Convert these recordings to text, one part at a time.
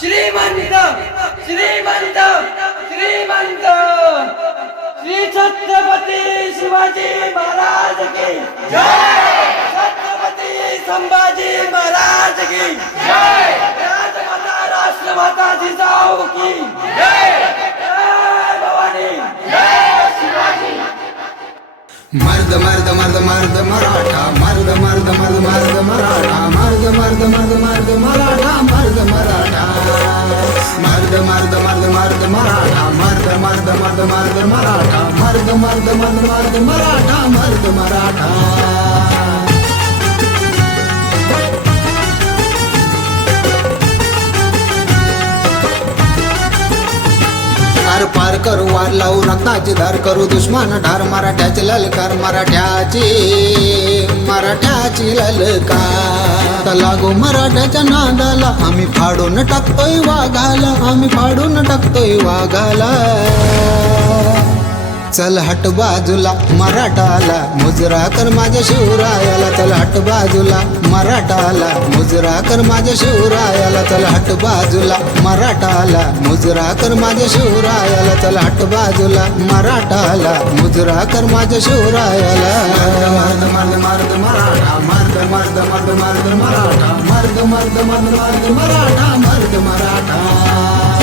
श्रीमंत श्रीमंत श्रीमंत. श्री छत्रपती शिवाजी महाराज की जय. छत्रपती संभाजी महाराज की जय. राजमाता राष्ट्रमाता जिजाऊ की जय. भवानी जय शिवाजी मर्द मर्द मर्द मर्द मराठा मर्द मर्द मर्द मर्द मराठा मर्द मर्द मर्द मर्द मराठा मर्द मराठा. मर्द मर्द मर्द मर्द मराठा. मर्द मर्द मर्द मर्द मराठा. मर्द मर्द मर्द मर्द मराठा. मर्द मराठा. पार करू वार लावू रक्ताची धार करू दुश्मन ठार मराठ्याची ललकार मराठ्याची मराठ्याची ललकार. लागू मराठ्याच्या नादाला आम्ही फाडून टाकतोय वाघाला आम्ही फाडून टाकतोय वाघाला. चल हट बाजूला मराठाला मुजरा कर माझ्या शिवराया चल हट बाजूला मराठाला मुजरा कर माझ्या शिवरायाला. चल हट बाजूला मराठाला मुजरा कर माझ्या शिवरायाला. चल हट बाजूला मराठाला मुजरा कर माझ्या शिवरायाला. मर्द मर्द मर्द मराठा मर्द मर्द मर्द मर्द मराठा. मर्द मर्द मर्द मर्द मराठा मर्द मराठा.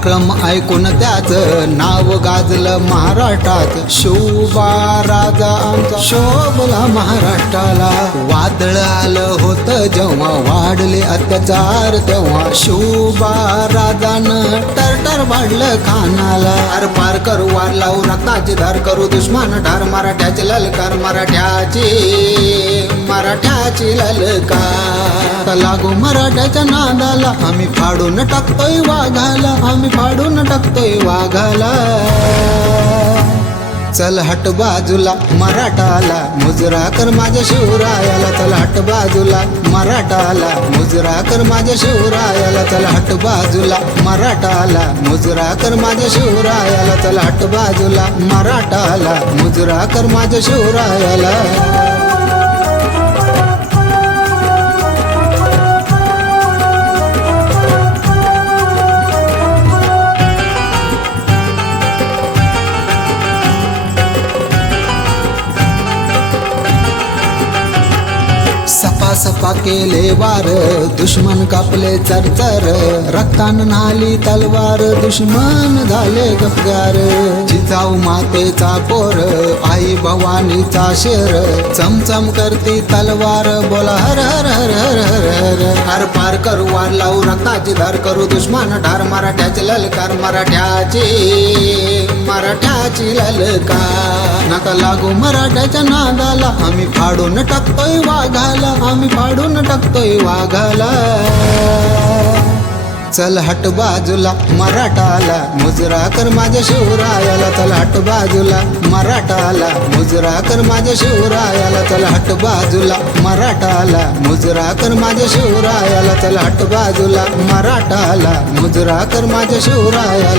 पराक्रम ऐकून त्याच नाव गाजलं महाराष्ट्रात. शिवबार राजा आमचा शोभला महाराष्ट्राला. वादळ आलं होतं जेव्हा वाढले अत्याचार तेव्हा शिवबा राजानं टरटर वाढलं खानाला. अर पार करू वार लावू रक्ताची धार करू दुश्मन ठार मराठ्याची ललकार मराठ्याची मराठ्याची ललकार. लागू मराठ्याच्या नादाला आम्ही फाडून टाकतोय वाघाला आम्ही फाडून टाकतोय वाघाला. चल हट बाजूला मराठाला मुजरा कर माझ्या शिवरायाला. चल हट बाजूला मराठाला मुजरा कर माझ्या शिवरायाला. चल हट बाजूला मराठाला मुजरा कर माझ्या शिवरायाला. चल हट बाजूला मराठाला मुजरा कर माझ्या शिवरायाला. सफा केले वार दुश्मन कापले चरचर रक्तान नाली तलवार दुश्मन झाले गपगार. जिजाऊ मातेचा पोर आई भवानीचा शेर चमचम करती तलवार बोला हर हर हर हर हर हर. हर पार करू वार लावू रक्ताची धार करू दुश्मन ठार मराठ्याचे ललकार मराठ्याची. मराठाची ललका. नका लागू मराठ्याच्या नादाला. आम्ही फाडून टाकतोय वाघाला. आम्ही फाडून टाकतोय वाघाला. चल हट बाजूला मराठाला. मुजरा कर माझ्या शिवरायाला. चल हट बाजूला मराठाला. मुजरा कर माझ्या शिवरायाला. चल हट बाजूला मराठाला. मुजरा कर माझ्या शिवरायाला. चल हट बाजूला मराठाला. मुजरा कर माझ्या शिवरायाला.